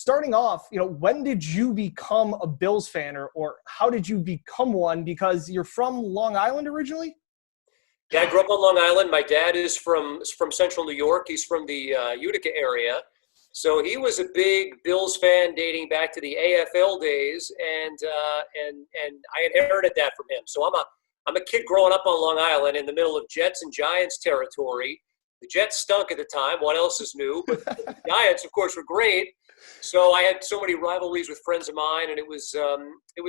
starting off, when did you become a Bills fan, or how did you become one? Because you're from Long Island originally? Yeah, I grew up on Long Island. My dad is from Central New York. He's from the Utica area, so he was a big Bills fan dating back to the AFL days, and I inherited that from him. So I'm a kid growing up on Long Island in the middle of Jets and Giants territory. The Jets stunk at the time. What else is new? But the Giants, of course, were great. So I had so many rivalries with friends of mine, and it was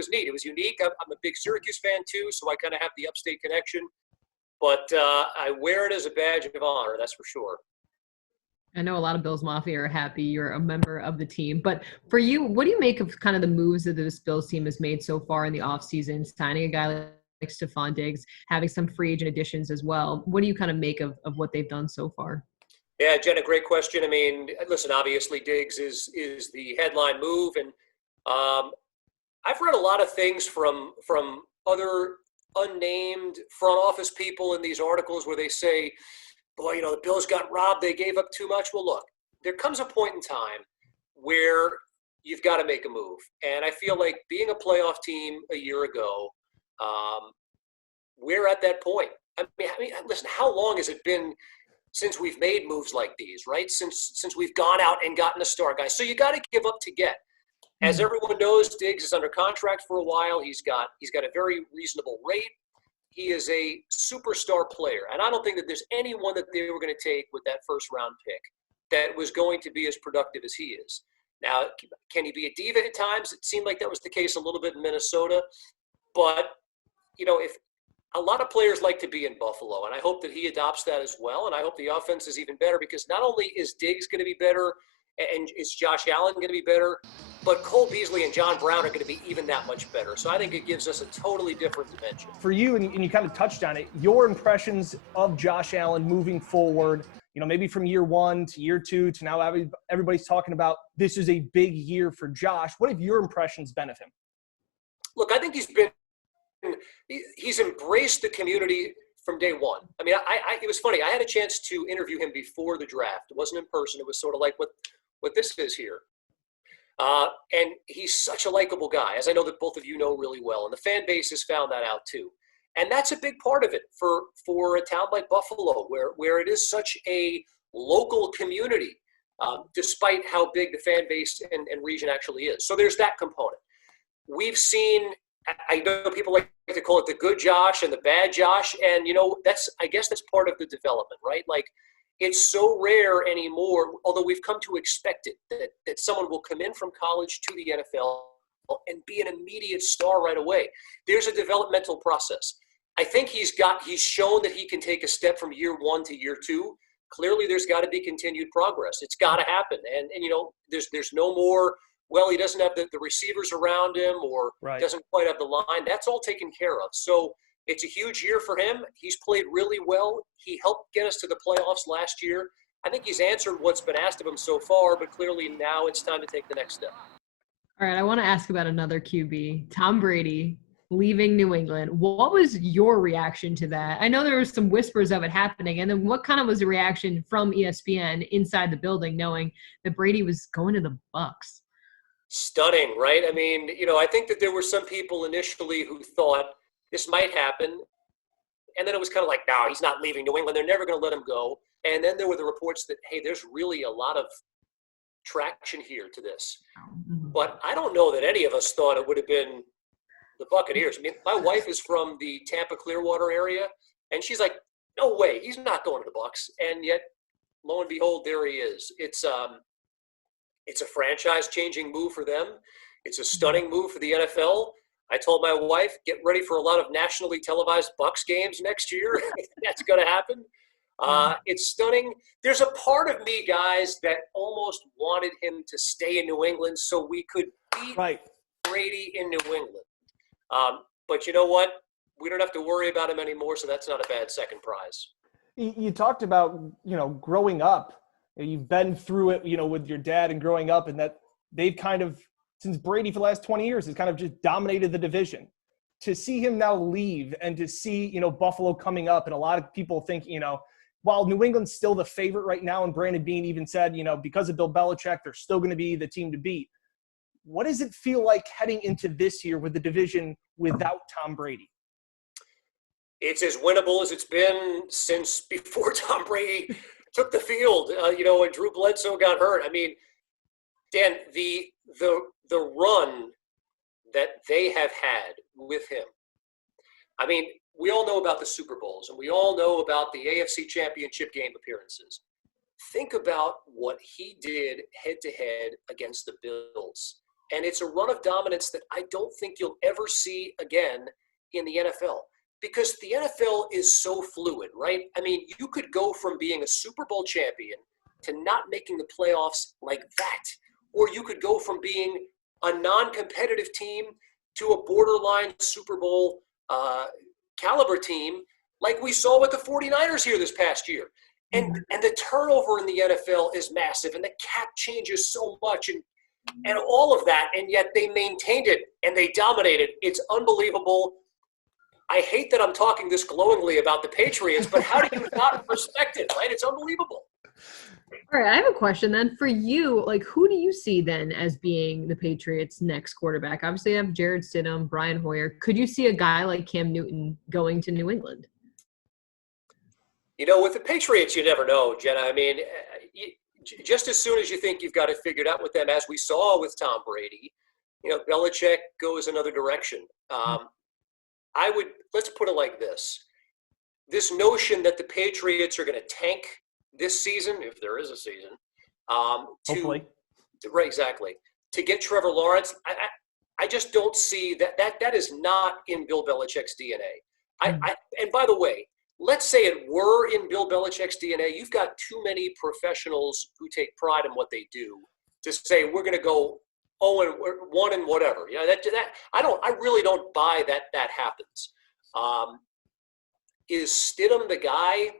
neat. It was unique. I'm a big Syracuse fan too, so I kind of have the upstate connection. But I wear it as a badge of honor, that's for sure. I know a lot of Bills Mafia are happy you're a member of the team. But for you, what do you make of kind of the moves that this Bills team has made so far in the offseason, signing a guy like Stephon Diggs, having some free agent additions as well? What do you kind of make of what they've done so far? Yeah, Jenna, great question. I mean, listen, obviously Diggs is the headline move. And I've read a lot of things from other unnamed front office people in these articles where they say, boy, the Bills got robbed. They gave up too much. Well, look, there comes a point in time where you've got to make a move. And I feel like being a playoff team a year ago, we're at that point. I mean, listen, how long has it been since we've made moves like these, right? Since we've gone out and gotten a star guy. So you got to give up to get. As everyone knows, Diggs is under contract for a while. He's got a very reasonable rate. He is a superstar player, and I don't think that there's anyone that they were going to take with that first-round pick that was going to be as productive as he is. Now, can he be a diva at times? It seemed like that was the case a little bit in Minnesota, but if a lot of players like to be in Buffalo, and I hope that he adopts that as well, and I hope the offense is even better because not only is Diggs going to be better and is Josh Allen going to be better, but Cole Beasley and John Brown are going to be even that much better. So I think it gives us a totally different dimension. For you, and you kind of touched on it, your impressions of Josh Allen moving forward, maybe from year one to year two to now everybody's talking about this is a big year for Josh. What have your impressions been of him? Look, I think he's embraced the community from day one. I mean, it was funny. I had a chance to interview him before the draft. It wasn't in person. It was sort of like what this is here. And he's such a likable guy, as I know that both of you know really well. And the fan base has found that out too. And that's a big part of it for a town like Buffalo, where it is such a local community, despite how big the fan base and region actually is. So there's that component. We've seen, I know people like to call it the good Josh and the bad Josh. And, I guess that's part of the development, right? Like, it's so rare anymore, although we've come to expect it, that someone will come in from college to the NFL and be an immediate star right away. There's a developmental process. I think he's shown that he can take a step from year one to year two. Clearly, there's got to be continued progress. It's got to happen. And there's no more, well, he doesn't have the receivers around him or doesn't quite have the line. That's all taken care of. So it's a huge year for him. He's played really well. He helped get us to the playoffs last year. I think he's answered what's been asked of him so far, but clearly now it's time to take the next step. All right, I want to ask about another QB, Tom Brady, leaving New England. What was your reaction to that? I know there were some whispers of it happening, and then what kind of was the reaction from ESPN inside the building, knowing that Brady was going to the Bucs? Stunning, right? I mean, I think that there were some people initially who thought this might happen. And then it was kind of like, no, he's not leaving New England. They're never going to let him go. And then there were the reports that, hey, there's really a lot of traction here to this. But I don't know that any of us thought it would have been the Buccaneers. I mean, my wife is from the Tampa Clearwater area, and she's like, no way, he's not going to the Bucs. And yet, lo and behold, there he is. It's a franchise-changing move for them. It's a stunning move for the NFL. I told my wife, get ready for a lot of nationally televised Bucs games next year. That's going to happen. It's stunning. There's a part of me, guys, that almost wanted him to stay in New England so we could beat Brady in New England. But you know what? We don't have to worry about him anymore, so that's not a bad second prize. You talked about, growing up. You've been through it, with your dad and growing up, and that they've kind of, since Brady for the last 20 years, has kind of just dominated the division. To see him now leave and to see, Buffalo coming up, and a lot of people think, while New England's still the favorite right now, and Brandon Beane even said, because of Bill Belichick, they're still going to be the team to beat. What does it feel like heading into this year with the division without Tom Brady? It's as winnable as it's been since before Tom Brady took the field, when Drew Bledsoe got hurt. I mean, Dan, the run that they have had with him. I mean, we all know about the Super Bowls, and we all know about the AFC Championship game appearances. Think about what he did head-to-head against the Bills. And it's a run of dominance that I don't think you'll ever see again in the NFL. Because the NFL is so fluid, right? I mean, you could go from being a Super Bowl champion to not making the playoffs like that. Or you could go from being a non-competitive team to a borderline Super Bowl caliber team like we saw with the 49ers here this past year. And the turnover in the NFL is massive, and the cap changes so much, and all of that, and yet they maintained it, and they dominated. It's unbelievable. I hate that I'm talking this glowingly about the Patriots, but how do you not respect it, right? It's unbelievable. All right, I have a question then for you. Like, who do you see then as being the Patriots' next quarterback? Obviously, you have Jared Stidham, Brian Hoyer. Could you see a guy like Cam Newton going to New England? With the Patriots, you never know, Jenna. I mean, just as soon as you think you've got it figured out with them, as we saw with Tom Brady, Belichick goes another direction. Let's put it like this. This notion that the Patriots are going to tank this season, if there is a season, Hopefully. Right, exactly, to get Trevor Lawrence, I just don't see that is not in Bill Belichick's DNA. And by the way, let's say it were in Bill Belichick's DNA. You've got too many professionals who take pride in what they do to say we're going to go 0-1 and whatever. I really don't buy that happens. Is Stidham the guy?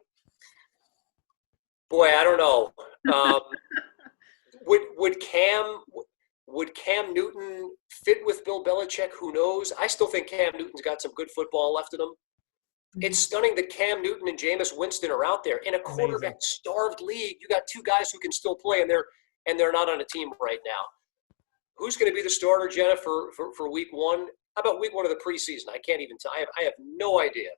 Boy, I don't know. Would Cam Newton fit with Bill Belichick? Who knows? I still think Cam Newton's got some good football left in him. It's stunning that Cam Newton and Jameis Winston are out there in a quarterback-starved league. You got two guys who can still play, and they're not on a team right now. Who's going to be the starter, Jenna, for week one? How about week one of the preseason? I can't even tell. I have no idea.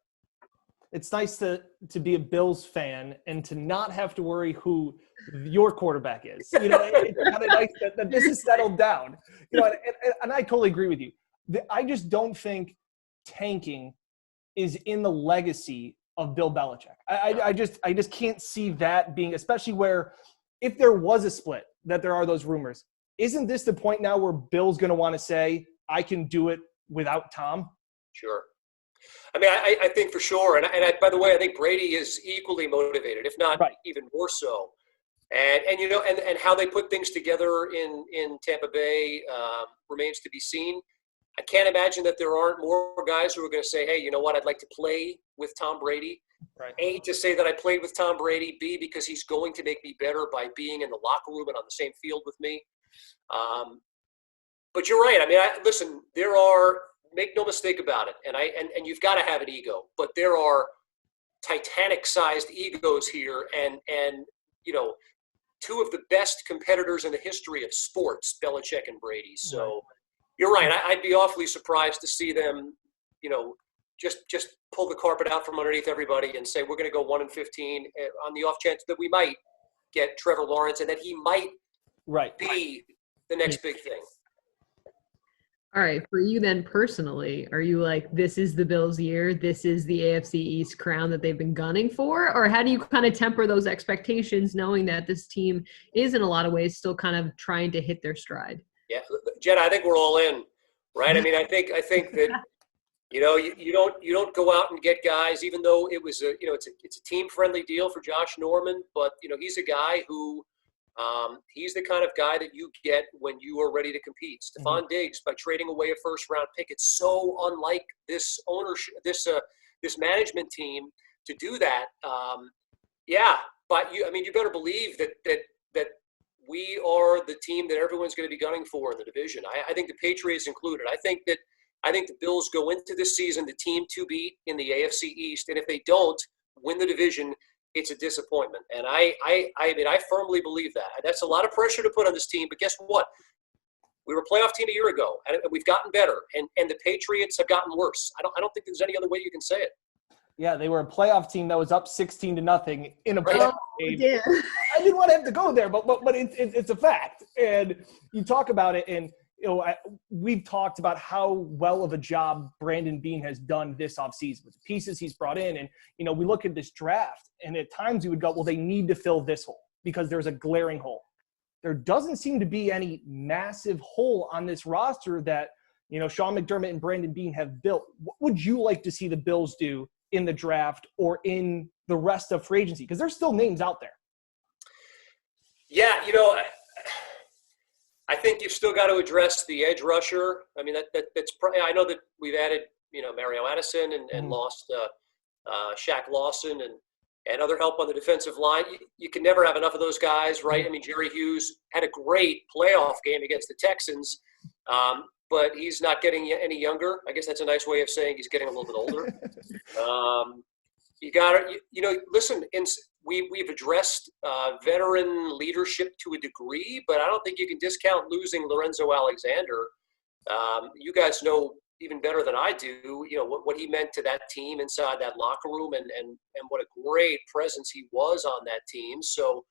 It's nice to be a Bills fan and to not have to worry who your quarterback is. It's kind of nice that this is settled down. And I totally agree with you. I just don't think tanking is in the legacy of Bill Belichick. I just can't see that being, especially where if there was a split, that there are those rumors. Isn't this the point now where Bill's going to want to say, I can do it without Tom? Sure. I mean, I think for sure. And by the way, I think Brady is equally motivated, if not even more so. And how they put things together in Tampa Bay remains to be seen. I can't imagine that there aren't more guys who are going to say, hey, you know what, I'd like to play with Tom Brady. Right. A, to say that I played with Tom Brady. B, because he's going to make me better by being in the locker room and on the same field with me. But you're right. I mean, listen, there are – make no mistake about it, and you've got to have an ego, but there are Titanic-sized egos here and two of the best competitors in the history of sports, Belichick and Brady. So you're right. I'd be awfully surprised to see them, just pull the carpet out from underneath everybody and say we're going to go 1-15 on the off chance that we might get Trevor Lawrence and that he might be the next big thing. All right, for you then personally, are you like, this is the Bills' year, this is the AFC East crown that they've been gunning for? Or how do you kind of temper those expectations knowing that this team is in a lot of ways still kind of trying to hit their stride? Yeah, Jenna, I think we're all in, right? I mean, I think that, you don't go out and get guys, even though it was it's a team-friendly deal for Josh Norman, but, he's a guy who, he's the kind of guy that you get when you are ready to compete. Stephon Diggs, by trading away a first-round pick, it's so unlike this ownership, this management team to do that. But you better believe that we are the team that everyone's going to be gunning for in the division. I think the Patriots included. I think the Bills go into this season the team to beat in the AFC East, and if they don't win the division, it's a disappointment. And I mean, I firmly believe that. That's a lot of pressure to put on this team. But guess what? We were a playoff team a year ago, and we've gotten better. And the Patriots have gotten worse. I don't think there's any other way you can say it. Yeah, they were a playoff team that was up 16-0 in a playoff game. Yeah. I didn't want to have to go there, but it's a fact. And you talk about it, and we've talked about how well of a job Brandon Beane has done this offseason with the pieces he's brought in. And, we look at this draft, and at times we would go, well, they need to fill this hole because there's a glaring hole. There doesn't seem to be any massive hole on this roster that, Sean McDermott and Brandon Beane have built. What would you like to see the Bills do in the draft or in the rest of free agency? Because there's still names out there. Yeah, I think you've still got to address the edge rusher. I mean, that's I know that we've added, Mario Addison and lost Shaq Lawson and other help on the defensive line. You can never have enough of those guys, right? I mean, Jerry Hughes had a great playoff game against the Texans, but he's not getting any younger. I guess that's a nice way of saying he's getting a little bit older. You got to, listen, we've addressed veteran leadership to a degree, but I don't think you can discount losing Lorenzo Alexander. You guys know even better than I do, what he meant to that team inside that locker room and what a great presence he was on that team. So,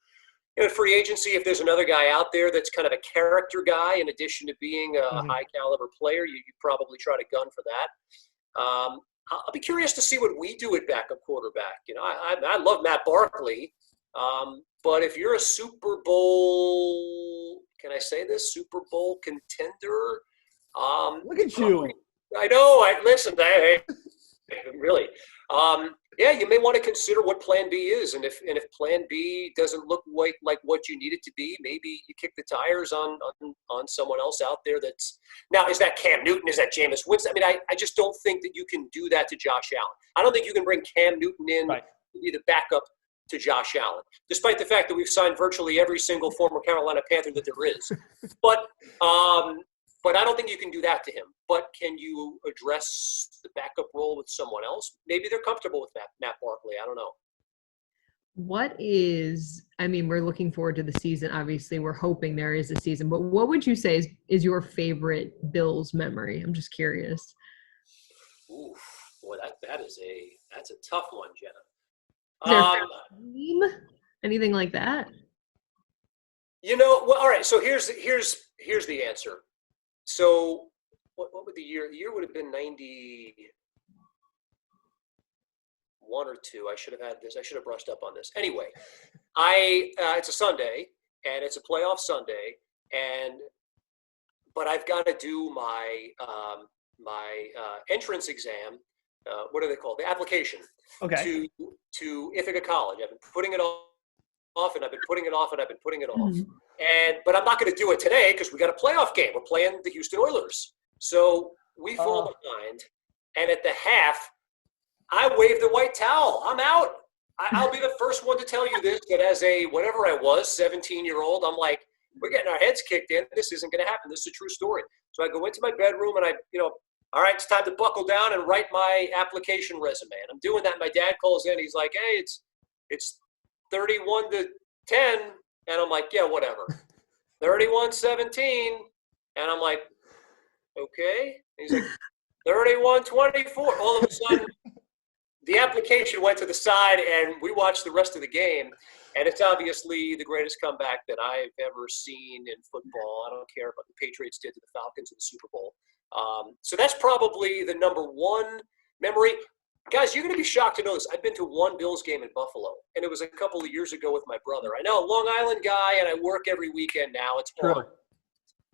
free agency, if there's another guy out there that's kind of a character guy in addition to being a high caliber player, you probably try to gun for that. I'll be curious to see what we do at backup quarterback. I love Matt Barkley, but if you're a Super Bowl, can I say this, Super Bowl contender? Look at you. I know. Listen. Really. Yeah, you may want to consider what Plan B is, and if Plan B doesn't look like what you need it to be, maybe you kick the tires on someone else out there. That's now, is that Cam Newton? Is that Jameis Winston? I mean, I just don't think that you can do that to Josh Allen. I don't think you can bring Cam Newton in to be the backup to Josh Allen, despite the fact that we've signed virtually every single former Carolina Panther that there is. But I don't think you can do that to him. But can you address the backup role with someone else? Maybe they're comfortable with Matt Barkley. I don't know. We're looking forward to the season. Obviously, we're hoping there is a season. But what would you say is your favorite Bills memory? I'm just curious. Ooh, boy, that's a tough one, Jenna. Is there a team? Anything like that? Well, all right. So here's the answer. So what would the year? The year would have been 91 or 2. I should have had this. I should have brushed up on this. Anyway, it's a Sunday and it's a playoff Sunday, but I've got to do my entrance exam. What are they called? The application. Okay. To Ithaca College. I've been putting it off, and I've been putting it off, and I've been putting it off. But I'm not going to do it today because we got a playoff game. We're playing the Houston Oilers. So we fall behind, and at the half, I wave the white towel. I'm out. I'll be the first one to tell you this, that as a, whatever I was, 17-year-old, I'm like, we're getting our heads kicked in. This isn't going to happen. This is a true story. So I go into my bedroom, and all right, it's time to buckle down and write my application resume. And I'm doing that. My dad calls in. He's like, hey, it's 31-10. And I'm like, yeah, whatever. 31-17. And I'm like, okay. And he's like, 31-24. All of a sudden, the application went to the side, and we watched the rest of the game. And it's obviously the greatest comeback that I've ever seen in football. I don't care what the Patriots did to the Falcons in the Super Bowl. So that's probably the number one memory. Guys, you're going to be shocked to know this. I've been to one Bills game in Buffalo, and it was a couple of years ago with my brother. I know, Long Island guy, and I work every weekend now. It's true.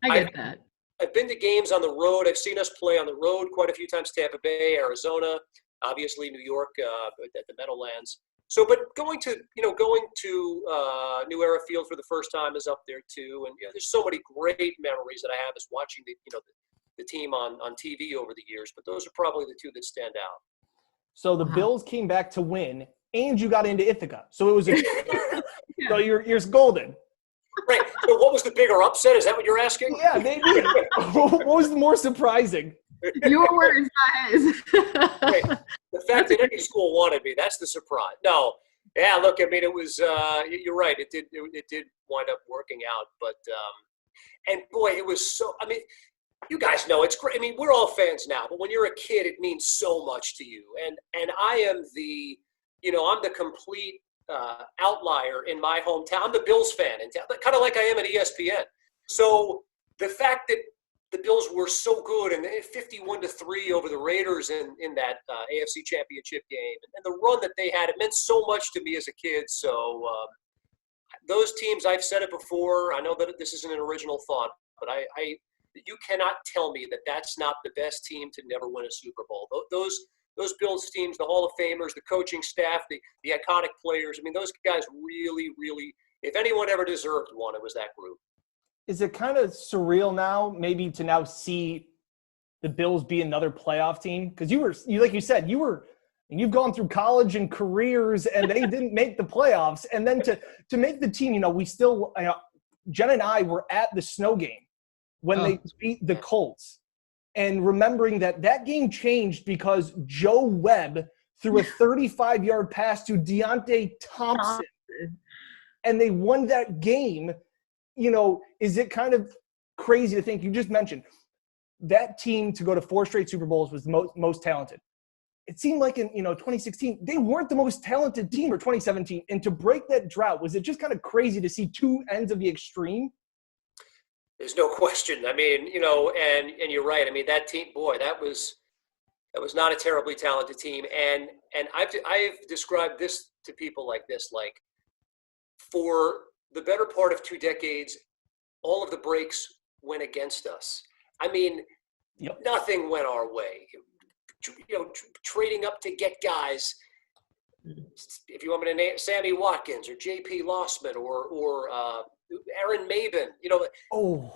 I get that. I've been to games on the road. I've seen us play on the road quite a few times, Tampa Bay, Arizona, obviously New York at the Meadowlands. So, but going to New Era Field for the first time is up there too. And there's so many great memories that I have as watching the team on TV over the years. But those are probably the two that stand out. So the Bills came back to win, and you got into Ithaca. So it was so you're golden. Right. So what was the bigger upset? Is that what you're asking? Yeah, maybe. What was more surprising? Your words, not his. Right. The fact that any school wanted me, that's the surprise. No, Yeah, look, I mean, it was. You're right. It did wind up working out, but and boy, it was so. I mean, you guys know it's great. I mean, we're all fans now, but when you're a kid, it means so much to you. And I am I'm the complete outlier in my hometown. I'm the Bills fan in town, kind of like I am at ESPN. So the fact that the Bills were so good and 51-3 over the Raiders in that AFC Championship game, and the run that they had, it meant so much to me as a kid. So those teams, I've said it before. I know that this isn't an original thought, but you cannot tell me that that's not the best team to never win a Super Bowl. Those Bills teams, the Hall of Famers, the coaching staff, the iconic players. I mean, those guys really, really. If anyone ever deserved one, it was that group. Is it kind of surreal now, maybe, to now see the Bills be another playoff team? Because like you said, you've gone through college and careers, and they didn't make the playoffs. And then to make the team, we still, Jen and I were at the snow game when they beat the Colts, and remembering that game changed because Joe Webb threw a 35-yard pass to Deontay Thompson, and they won that game. Is it kind of crazy to think, you just mentioned that team to go to 4 straight Super Bowls was the most talented. It seemed like in 2016 they weren't the most talented team, or 2017, and to break that drought, was it just kind of crazy to see two ends of the extreme? There's no question. I mean, and you're right. I mean, that team, boy, that was not a terribly talented team. And I've described this to people like this, like, for the better part of 2 decades, all of the breaks went against us. I mean, Nothing went our way. Trading up to get guys. If you want me to name Sammy Watkins or J.P. Lossman or Aaron Maben,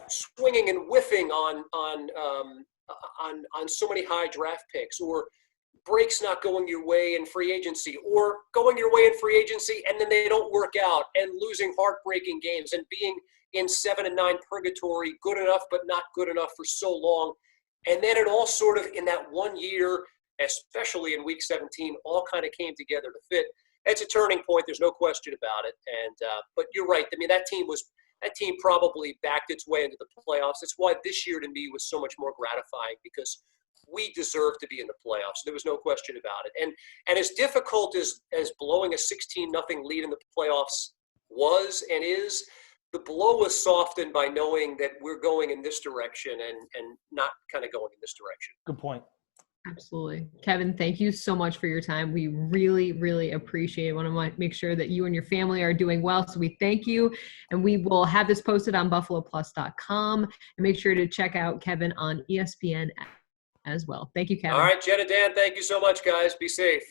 swinging and whiffing on so many high draft picks, or breaks not going your way in free agency, or going your way in free agency and then they don't work out, and losing heartbreaking games, and being in 7 and 9 purgatory, good enough but not good enough for so long. And then it all sort of, in that 1 year, especially in week 17, all kind of came together to fit. It's a turning point. There's no question about it. And but you're right. I mean, that team probably backed its way into the playoffs. That's why this year to me was so much more gratifying, because we deserved to be in the playoffs. There was no question about it. And as difficult as blowing a 16-0 lead in the playoffs was and is, the blow was softened by knowing that we're going in this direction and not kind of going in this direction. Good point. Absolutely. Kevin, thank you so much for your time. We really, really appreciate it. I want to make sure that you and your family are doing well. So we thank you. And we will have this posted on buffaloplus.com. And make sure to check out Kevin on ESPN as well. Thank you, Kevin. All right, Jen and Dan, thank you so much, guys. Be safe.